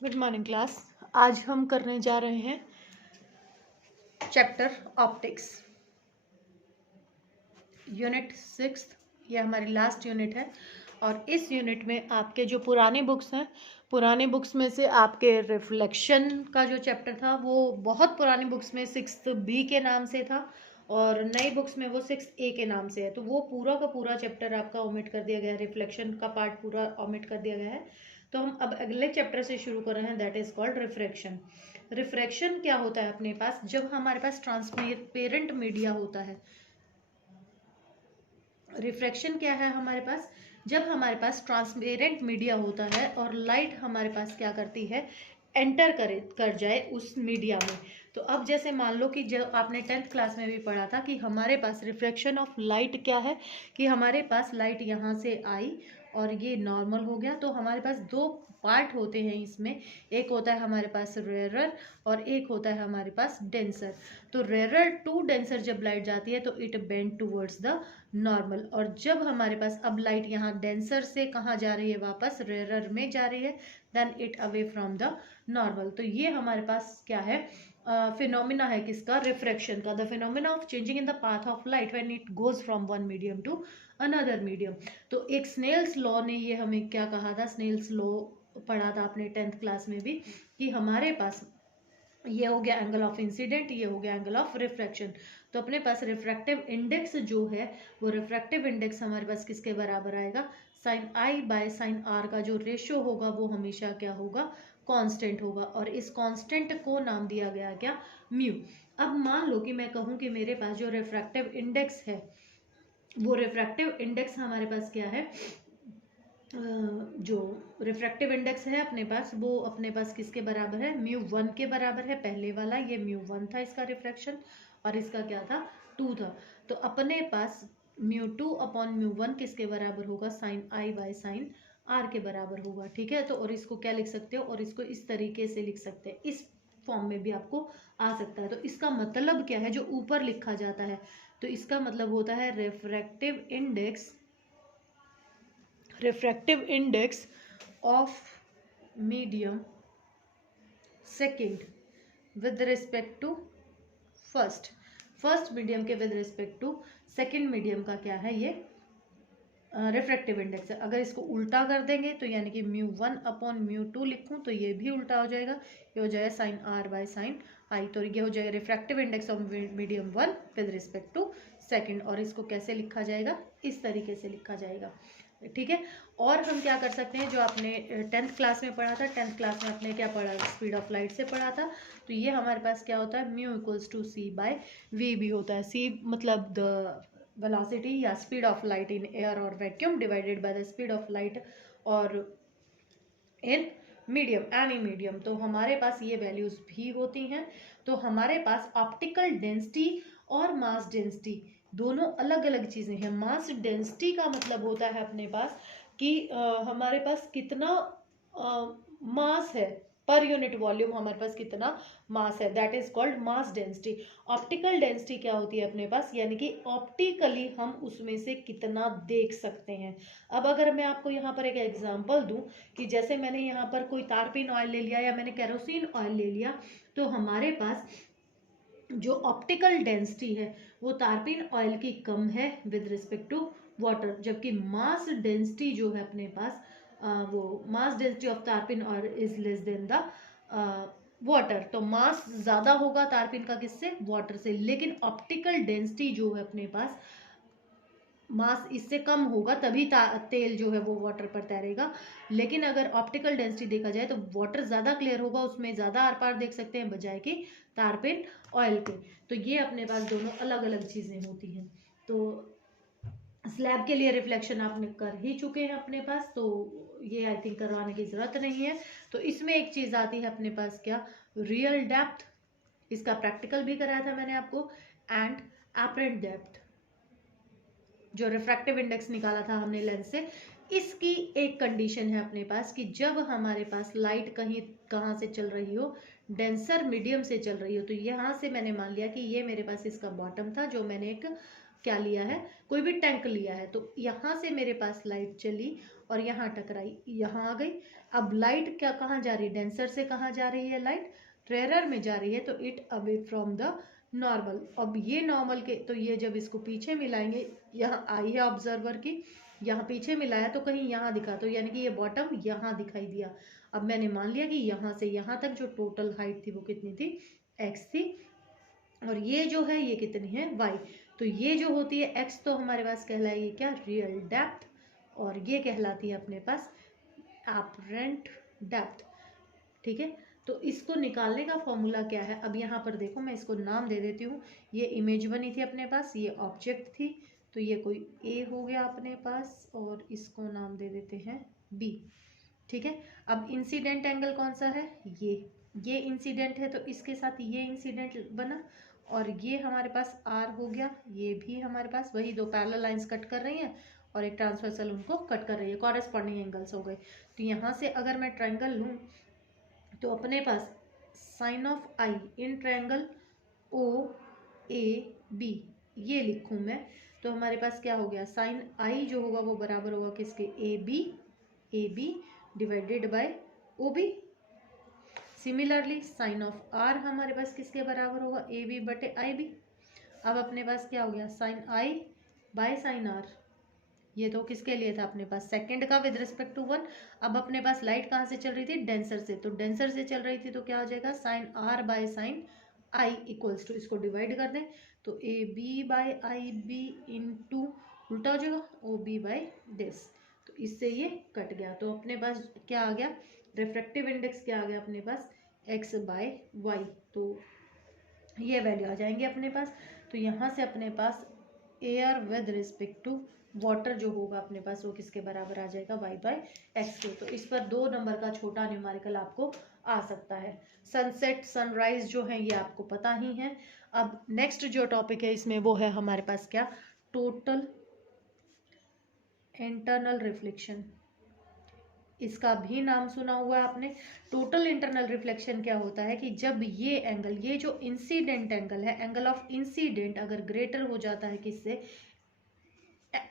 Good morning class. आज हम करने जा रहे हैं चैप्टर ऑप्टिक्स, यूनिट 6। ये हमारी लास्ट यूनिट है और इस यूनिट में आपके जो पुराने बुक्स हैं, पुराने बुक्स में से आपके रिफ्लेक्शन का जो चैप्टर था वो बहुत पुरानी बुक्स में 6B के नाम से था और नई बुक्स में वो 6A के नाम से है। तो वो पूरा का पूरा चैप्टर आपका ओमिट कर दिया गया है, रिफ्लेक्शन का पार्ट पूरा ओमिट कर दिया गया है। तो हम अब अगले चैप्टर से शुरू कर रहे हैं, that is called refraction. Refraction क्या होता है अपने पास? जब हमारे पास ट्रांसपेरेंट मीडिया होता है। रिफ्रैक्शन क्या है हमारे पास? जब हमारे पास ट्रांसपेरेंट मीडिया होता है और लाइट हमारे पास क्या करती है, एंटर कर जाए उस मीडिया में। तो अब जैसे मान लो कि जब आपने 10th क्लास में भी पढ़ा था कि हमारे पास रिफ्रैक्शन ऑफ लाइट क्या है, कि हमारे पास लाइट यहाँ से आई और ये नॉर्मल हो गया। तो हमारे पास दो पार्ट होते हैं इसमें, एक होता है हमारे पास रेरर और एक होता है हमारे पास डेंसर। तो रेरर टू डेंसर जब लाइट जाती है तो it bend towards the normal, और जब हमारे पास अब लाइट यहाँ डेंसर से कहाँ जा रही है, वापस रेरर में जा रही है, then it away from the normal. तो ये हमारे पास क्या है, फिनोमिना है किसका? रिफ्रैक्शन का। The phenomena of changing in the path of light when it goes from one medium to another medium. तो एक स्नेल्स लॉ ने ये हमें क्या कहा था, स्नेल्स लॉ पढ़ा था आपने 10th क्लास में भी, कि हमारे पास ये हो गया एंगल ऑफ इंसिडेंट, ये हो गया एंगल ऑफ रिफ्रैक्शन। तो अपने पास रिफ्रैक्टिव इंडेक्स जो है, वो रिफ्रैक्टिव इंडेक्स हमारे पास किसके बराबर आएगा? Sine I by sine R का जो रेशियो होगा वो हमेशा क्या होगा? कांस्टेंट होगा, और इस कांस्टेंट को नाम दिया गया क्या? म्यू। अब मान लो कि मैं कहूं कि मेरे पास जो रिफ्रैक्टिव इंडेक्स है, वो रिफ्रैक्टिव इंडेक्स हमारे पास क्या है, जो रिफ्रैक्टिव इंडेक्स है अपने पास, वो अपने पास किसके बराबर है? μ1 के बराबर है। पहले वाला ये μ1 था इसका रिफ्रैक्शन, और इसका क्या था? 2 था। तो अपने पास μ2 अपॉन μ1 किसके बराबर होगा? Sine I by sine R के बराबर होगा। ठीक है, तो और इसको क्या लिख सकते हो, और इसको इस तरीके से लिख सकते हैं, इस फॉर्म में भी आपको आ सकता है। तो इसका मतलब क्या है जो ऊपर लिखा जाता है? तो इसका मतलब होता है refractive index of medium second with respect to first medium के with respect to second medium का क्या है? ये रिफ्रैक्टिव इंडेक्स है। अगर इसको उल्टा कर देंगे तो यानी कि μ1 अपॉन μ2 लिखूं तो ये भी उल्टा हो जाएगा, ये हो जाएगा sine R by sine I. तो ये हो जाएगा refractive index of medium 1 with respect to second, और इसको कैसे लिखा जाएगा? इस तरीके से लिखा जाएगा। ठीक है, और हम क्या कर सकते हैं, जो आपने 10th क्लास में पढ़ा था, 10th क्लास में आपने क्या पढ़ा? स्पीड ऑफ लाइट से पढ़ा था। तो ये हमारे पास क्या होता है? Mu equals to c by v भी होता है। सी मतलब द वेलोसिटी या speed of light in air और vacuum divided by the speed of light और इन मीडियम, एनी मीडियम। तो हमारे पास ये वैल्यूज भी होती हैं। तो हमारे पास ऑप्टिकल डेंसिटी और मास डेंसिटी दोनों अलग अलग चीजें हैं। मास डेंसिटी का मतलब होता है अपने पास कि हमारे पास कितना मास है पर यूनिट वॉल्यूम, हमारे पास कितना मास है, that is called mass density. Optical density क्या होती है अपने पास? यानी कि ऑप्टिकली हम उसमें से कितना देख सकते हैं। अब अगर मैं आपको यहाँ पर एक एग्जांपल दूं कि जैसे मैंने यहाँ पर कोई तारपीन ऑयल ले लिया या मैंने केरोसिन ऑयल ले लिया, तो हमारे पास जो ऑप्टिकल डेंसिटी है वो तारपीन ऑयल की कम है विद रिस्पेक्ट टू वाटर, जबकि मास डेंसिटी जो है अपने पास वो मास डेंसिटी ऑफ तारपीन oil is less than the water. तो मास ज्यादा होगा तारपीन का किससे? वाटर से। लेकिन ऑप्टिकल डेंसिटी जो है अपने पास, मास इससे कम होगा, तभी तेल जो है वो वाटर पर तैरेगा। लेकिन अगर ऑप्टिकल डेंसिटी देखा जाए तो वाटर ज्यादा क्लियर होगा, उसमें ज्यादा आर पार देख सकते हैं बजाय कि तारपीन ऑयल के। तो ये अपने पास दोनों अलग अलग चीजें होती हैं। तो स्लैब के लिए रिफ्लेक्शन आपने कर ही चुके हैं अपने पास, तो ये आई थिंक करवाने की जरूरत नहीं है। तो इसमें एक चीज आती है अपने पास क्या? रियल डेप्थ, इसका प्रैक्टिकल भी कराया था मैंने आपको, एंड एपरेंट डेप्थ, जो रिफ्रैक्टिव इंडेक्स निकाला था हमने लेंस से। इसकी एक कंडीशन है अपने पास कि जब हमारे पास लाइट कहीं कहाँ से चल रही हो, डेंसर मीडियम से चल रही हो। तो यहाँ से मैंने मान लिया कि ये मेरे पास इसका बॉटम था, जो मैंने एक क्या लिया है, कोई भी टैंक लिया है। तो यहाँ से मेरे पास लाइट चली और यहाँ टकराई, यहाँ आ गई। अब लाइट क्या कहाँ जा रही है, डेंसर से कहाँ जा रही है लाइट, रेयर में जा रही है, तो it away from the normal. अब ये नॉर्मल के, तो ये जब इसको पीछे मिलाएंगे, यहाँ आई है ऑब्जर्वर की, यहाँ पीछे मिलाया तो कहीं यहाँ दिखा, तो यानी कि ये बॉटम यहाँ दिखाई दिया। अब मैंने मान लिया कि यहाँ से यहाँ तक जो टोटल हाइट थी वो कितनी थी, x थी, और ये जो है ये कितनी है, y। तो ये जो होती है x तो हमारे पास कहलाएगी क्या, रियल डेप्थ, और ये कहलाती है अपने पास अपरेंट डेप्थ। ठीक है, तो इसको निकालने का फॉर्मूला क्या है, अब यहाँ पर देखो मैं इसको नाम दे देती हूँ। ये इमेज बनी थी अपने पास, ये ऑब्जेक्ट थी, तो ये कोई A हो गया अपने पास, और इसको नाम दे देते हैं B। ठीक है, अब इंसिडेंट एंगल कौन सा है, ये इंसिडेंट है, तो इसके साथ ये इंसिडेंट बना, और ये हमारे पास R हो गया, ये भी हमारे पास वही दो पैरेलल लाइंस कट कर रही हैं और एक ट्रांसवर्सल उनको कट कर रही है, कॉरेस्पॉन्डिंग एंगल्स हो गए। तो यहाँ से अगर मैं ट्रायंगल लूँ तो अपने पास sine of i in triangle OAB ये लिखूँ मैं, तो हमारे पास क्या हो गया, साइन आई जो होगा वो बराबर होगा किसके, AB divided by OB। Similarly sign of R हमारे पास किसके बराबर होगा, AB बटे IB। अब अपने पास क्या हो गया, sine I by sine R, ये तो किसके लिए था अपने पास, सेकंड का विद रिस्पेक्ट टू 1। अब अपने पास लाइट कहाँ से चल रही थी, डेंसर से, तो डेंसर से चल रही थी, तो क्या हो जाएगा, sine R by sine I equals to, इसको डिवाइड कर दें तो AB बाय IB इंटू उल्टा हो जाएगा OB बाय दिस, तो इससे ये कट गया। तो अपने पास क्या आ गया, रिफ्रैक्टिव इंडेक्स क्या आ गया अपने पास, x बाय वाई, तो ये वैल्यू आ जाएंगे अपने पास। तो यहाँ से अपने पास air with respect to water जो होगा अपने पास वो किसके बराबर आ जाएगा, y बाय एक्स के। तो इस पर 2 नंबर का छोटा न्यूमेरिकल आपको आ सकता है। सनसेट सनराइज जो है ये आपको पता ही है। अब नेक्स्ट जो टॉपिक है इसमें वो है हमारे पास क्या, टोटल इंटरनल रिफ्लेक्शन। इसका भी नाम सुना हुआ है आपने। टोटल इंटरनल रिफ्लेक्शन क्या होता है कि जब ये एंगल, ये जो इंसिडेंट एंगल है, एंगल ऑफ इंसिडेंट अगर ग्रेटर हो जाता है किससे,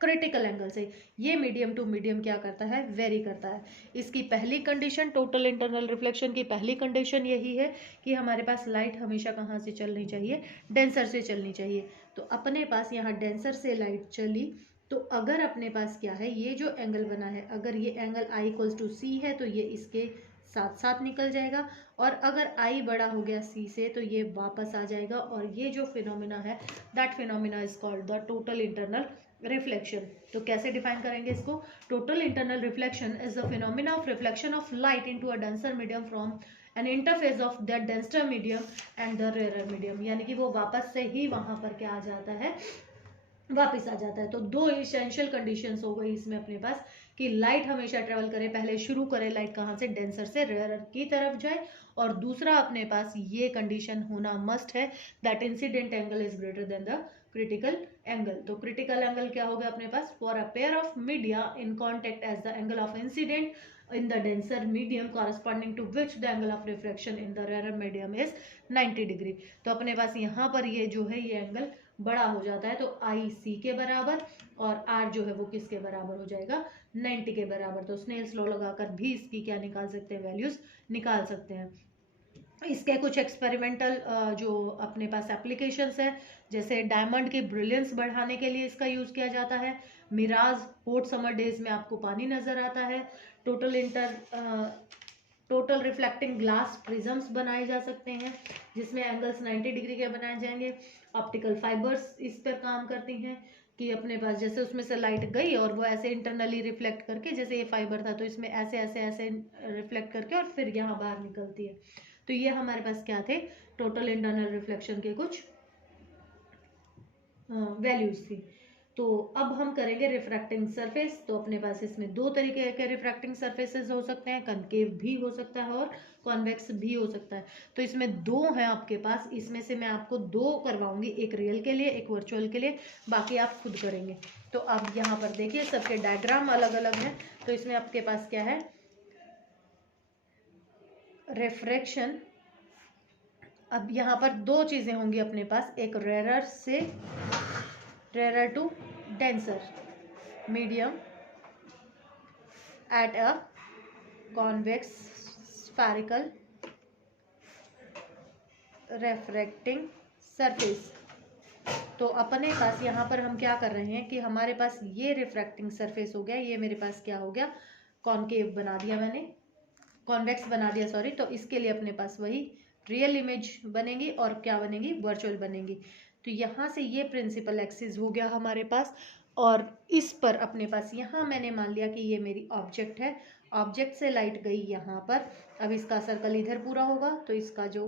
क्रिटिकल एंगल से, ये मीडियम टू मीडियम क्या करता है, वेरी करता है। इसकी पहली कंडीशन, टोटल इंटरनल रिफ्लेक्शन की पहली कंडीशन यही है कि हमारे पास लाइट हमेशा कहाँ से चलनी चाहिए, डेंसर से चलनी चाहिए। तो अपने पास यहाँ डेंसर से लाइट चली, तो अगर अपने पास क्या है, ये जो एंगल बना है, अगर ये angle I equals to C है तो ये इसके साथ साथ निकल जाएगा, और अगर I बड़ा हो गया C से तो ये वापस आ जाएगा, और ये जो फिनोमिना है that phenomena is called the total internal reflection. तो कैसे डिफाइन करेंगे इसको, total internal reflection is the phenomena of reflection of light into a denser medium from an interface of that denser medium and the rare medium, यानी कि वो वापस से ही वहां पर क्या आ जाता है, वापस आ जाता है। तो 2 इसेंशियल कंडीशंस हो गई इसमें अपने पास कि लाइट हमेशा ट्रेवल करे, पहले शुरू करे लाइट कहाँ से, डेंसर से रेयर की तरफ जाए, और दूसरा अपने पास ये कंडीशन होना मस्ट है that incident angle is greater than the critical angle. तो क्रिटिकल एंगल क्या हो गया अपने पास, for a pair of media in contact as the angle of incidence in the denser medium corresponding to which the angle of refraction in the rarer medium is 90 degree. तो अपने पास यहाँ पर ये जो है ये एंगल बड़ा हो जाता है, तो आई सी के बराबर और आर जो है वो किसके बराबर हो जाएगा, 90 के बराबर। तो स्नेल्स लॉ लगाकर भी इसकी क्या निकाल सकते हैं, वैल्यूज निकाल सकते हैं। इसके कुछ एक्सपेरिमेंटल जो अपने पास एप्लीकेशंस है, जैसे डायमंड की ब्रिलियंस बढ़ाने के लिए इसका यूज किया जाता है। मिराज हॉट समर डेज में आपको पानी नजर आता है। टोटल रिफ्लेक्टिंग ग्लास प्रिज्म्स बनाए जा सकते हैं जिसमें एंगल्स 90 डिग्री के बनाए जाएंगे। ऑप्टिकल फाइबर्स इस पर काम करती हैं कि अपने पास जैसे उसमें से लाइट गई और वो ऐसे इंटरनली रिफ्लेक्ट करके, जैसे ये फाइबर था तो इसमें ऐसे ऐसे ऐसे रिफ्लेक्ट करके और फिर यहाँ बाहर निकलती है। तो ये हमारे पास क्या थे, टोटल इंटरनल रिफ्लेक्शन के कुछ वैल्यूज थी। तो अब हम करेंगे रिफ्रैक्टिंग सरफेस। तो अपने पास इसमें 2 तरीके के रिफ्रैक्टिंग सरफेसेस हो सकते हैं, कनकेव भी हो सकता है और कॉन्वेक्स भी हो सकता है। तो इसमें 2 हैं आपके पास, इसमें से मैं आपको 2 करवाऊंगी, एक रियल के लिए एक वर्चुअल के लिए, बाकी आप खुद करेंगे। तो अब यहाँ पर देखिए सबके डायग्राम अलग अलग हैं। तो इसमें आपके पास क्या है, रिफ्रैक्शन। अब यहाँ पर 2 चीजें होंगी अपने पास, एक रेरर से rarer to denser medium at a convex spherical refracting surface. तो अपने पास यहाँ पर हम क्या कर रहे हैं कि हमारे पास ये रिफ्रैक्टिंग सरफेस हो गया, ये मेरे पास क्या हो गया, कॉनकेव बना दिया मैंने, कॉन्वेक्स बना दिया सॉरी। तो इसके लिए अपने पास वही रियल इमेज बनेगी और क्या बनेगी, वर्चुअल बनेगी। तो यहाँ से ये प्रिंसिपल एक्सिस हो गया हमारे पास, और इस पर अपने पास यहाँ मैंने मान लिया कि ये मेरी ऑब्जेक्ट है, ऑब्जेक्ट से लाइट गई यहाँ पर। अब इसका सर्कल इधर पूरा होगा, तो इसका जो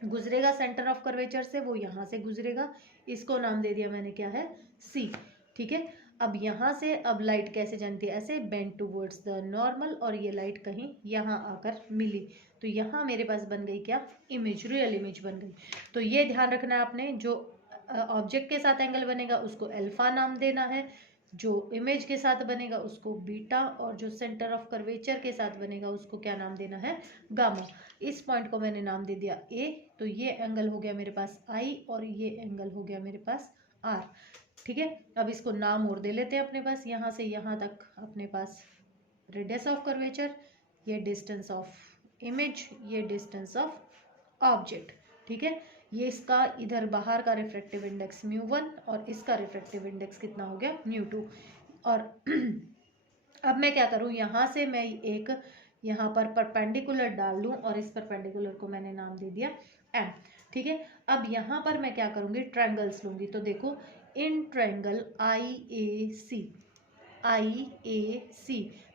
गुजरेगा सेंटर ऑफ कर्वेचर से वो यहाँ से गुजरेगा, इसको नाम दे दिया मैंने क्या है, सी। ठीक है, अब यहाँ से अब लाइट कैसे जानती है, ऐसे बेंड टूवर्ड्स द नॉर्मल, और ये लाइट कहीं यहाँ आकर मिली, तो यहाँ मेरे पास बन गई क्या, इमेज, रियल इमेज बन गई। तो ये ध्यान रखना है आपने, जो ऑब्जेक्ट के साथ एंगल बनेगा उसको अल्फा नाम देना है, जो इमेज के साथ बनेगा उसको बीटा, और जो सेंटर ऑफ कर्वेचर के साथ बनेगा उसको क्या नाम देना है, गामा। इस पॉइंट को मैंने नाम दे दिया ए, तो ये एंगल हो गया मेरे पास आई, और ये एंगल हो गया मेरे पास आर। ठीक है, अब इसको नाम और दे लेते हैं अपने पास, यहाँ से यहाँ तक अपने पास रेडियस ऑफ कर्वेचर, ये डिस्टेंस ऑफ इमेज, ये डिस्टेंस ऑफ ऑब्जेक्ट। ठीक है, ये इसका इधर बाहर का रिफ्रैक्टिव इंडेक्स μ1 और इसका रिफ्रैक्टिव इंडेक्स कितना हो गया, μ2। और अब मैं क्या करूँ, यहाँ से मैं एक यहाँ पर परपेंडिकुलर डाल दूँ, और इस परपेंडिकुलर को मैंने नाम दे दिया m। ठीक है, अब यहाँ पर मैं क्या करूँगी, ट्रायंगल्स लूँगी। तो देखो, इन ट्रायंगल IAC,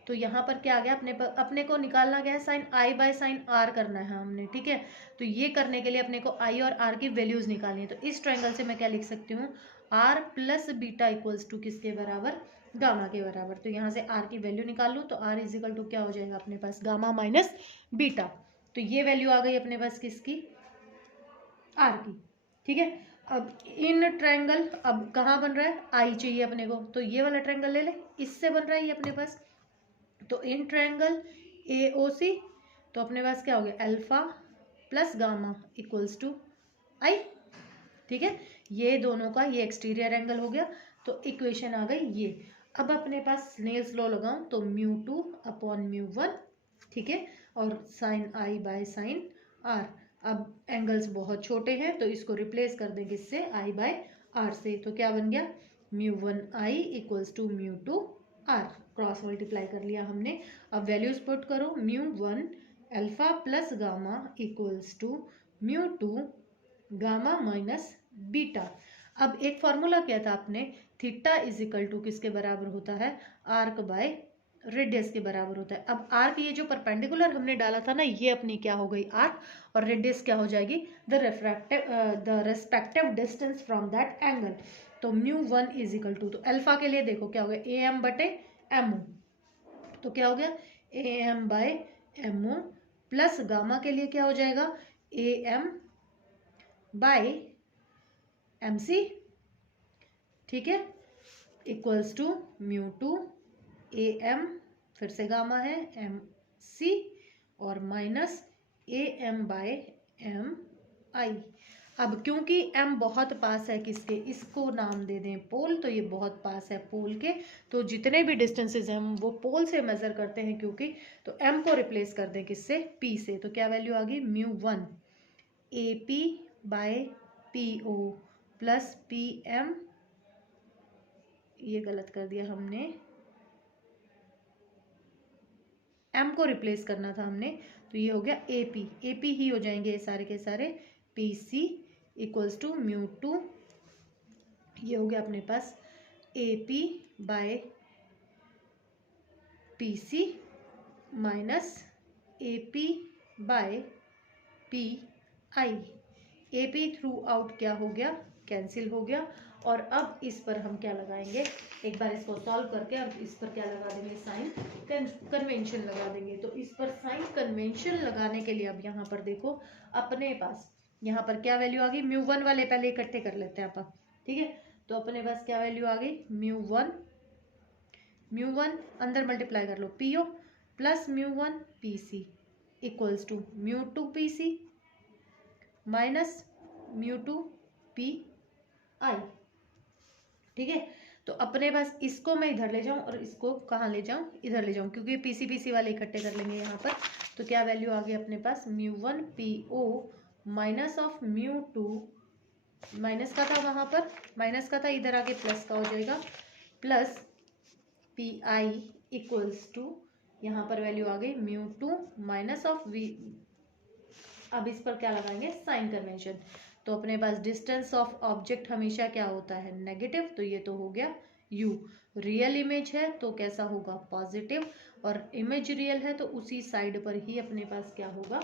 तो यहाँ पर क्या आ गया, अपने को निकालना क्या है, sine I by sine R करना है हमने। ठीक है, तो ये करने के लिए अपने को I और R की वैल्यूज निकालनी है। तो इस ट्रायंगल से मैं क्या लिख सकती हूँ, R plus beta equals to किसके बराबर, गामा के बराबर। तो यहाँ से R की वैल्यू निकाल लूँ, तो R इज इक्वल टू क्या हो जाएगा अपने पास, गामा माइनस बीटा। तो ये वैल्यू आ गई अपने पास किसकी, R की। ठीक है, अब इन ट्रायंगल, अब कहाँ बन रहा है, आई चाहिए अपने को, तो ये वाला ट्रायंगल ले ले, इससे बन रहा है ये अपने पास। तो इन ट्रायंगल AOC, तो अपने पास क्या हो गया, alpha plus gamma equals to i. ठीक है, ये दोनों का ये एक्सटीरियर एंगल हो गया, तो इक्वेशन आ गई ये। अब अपने पास स्नेल्स लॉ लगाऊं, तो μ2 अपॉन μ1। ठीक है, और sine I by sine R। अब एंगल्स बहुत छोटे हैं, तो इसको रिप्लेस कर देंगे इससे, I बाय R से। तो क्या बन गया, μ1I equals to μ2 R, cross multiply कर लिया हमने। अब वैल्यूज पुट करो, μ1 alpha plus gamma equals to μ2 gamma minus beta. अब एक फॉर्मूला क्या था आपने, थीटा इज इक्वल टू किसके बराबर होता है, आर्क बाय रेडियस के बराबर होता है। अब आर्क, ये जो परपेंडिकुलर हमने डाला था ना, ये अपनी क्या हो गई आर्क, और रेडियस क्या हो जाएगी, the respective distance from that angle. तो μ1 इज इक्वल टू, तो अल्फा के लिए देखो क्या हो गया, AM बटे MO, तो क्या हो गया AM by MO, plus gamma के लिए क्या हो जाएगा, AM बाय MC। ठीक है, इक्वल्स टू μ2 AM, फिर से गामा है MC, और माइनस AM बाय MI। अब क्योंकि M बहुत पास है किसके, इसको नाम दे दें पोल, तो ये बहुत पास है पोल के, तो जितने भी डिस्टेंसेस हैं हम वो पोल से मेजर करते हैं क्योंकि, तो M को रिप्लेस कर दें किससे, P से। तो क्या वैल्यू आ गई, μ1 AP by PO plus PM, ये गलत कर दिया हमने, M को रिप्लेस करना था हमने, तो ये हो गया AP ही हो जाएंगे ये सारे के सारे, PC इक्वल्स टू μ2, ये हो गया अपने पास AP by PC minus AP by PI। AP throughout क्या हो गया, कैंसिल हो गया। और अब इस पर हम क्या लगाएंगे, एक बार इसको सॉल्व करके अब इस पर क्या लगा देंगे, साइन कन्वेंशन लगा देंगे। तो इस पर साइन कन्वेंशन लगाने के लिए अब यहाँ पर देखो अपने पास यहाँ पर क्या वैल्यू आ गई, μ1 वाले पहले इकट्ठे कर लेते हैं अपन। ठीक है, तो अपने पास क्या वैल्यू आ गई, μ1 अंदर मल्टीप्लाई कर लो, PO plus μ1 PC equals to μ2 PC minus μ2 PI। ठीक है, तो अपने पास इसको मैं इधर ले जाऊं और इसको कहाँ ले जाऊं, इधर ले जाऊं, क्योंकि पीसी वाले इकट्ठे कर लेंगे यहाँ पर। तो क्या वैल्यू आ गई अपने पास, μ1 PO माइनस ऑफ μ2, माइनस का था वहाँ पर, माइनस का था, इधर आके प्लस का हो जाएगा, प्लस PI इक्वल्स टू, यहाँ पर वैल्यू आ गई μ2 माइनस ऑफ V। अब इस पर क्या लगाएंगे, साइन कन्वेंशन। तो अपने पास डिस्टेंस ऑफ ऑब्जेक्ट हमेशा क्या होता है, नेगेटिव, तो ये तो हो गया u। रियल इमेज है तो कैसा होगा, पॉजिटिव, और इमेज रियल है तो उसी साइड पर ही अपने पास क्या होगा,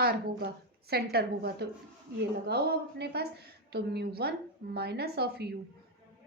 r होगा, सेंटर होगा। तो ये लगाओ अब अपने पास, तो μ1 minus of u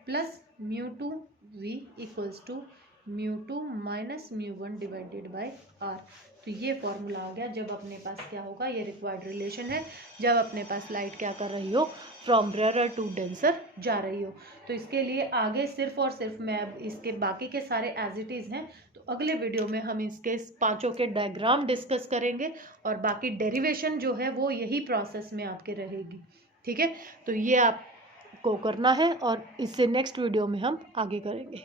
plus μ2 v equals to μ2 minus μ1 divided by r। तो ये फॉर्मूला आ गया जब अपने पास क्या होगा, ये रिक्वायर्ड रिलेशन है जब अपने पास लाइट क्या कर रही हो, फ्रॉम रेयर टू डेंसर जा रही हो। तो इसके लिए आगे सिर्फ और सिर्फ मैं अब इसके बाकी के सारे एज इट इज़ हैं, तो अगले वीडियो में हम इसके पांचों के डायग्राम डिस्कस करेंगे और बाकी डेरिवेशन जो है वो यही प्रोसेस में आपके रहेगी। ठीक है, तो ये आपको करना है और इससे नेक्स्ट वीडियो में हम आगे करेंगे।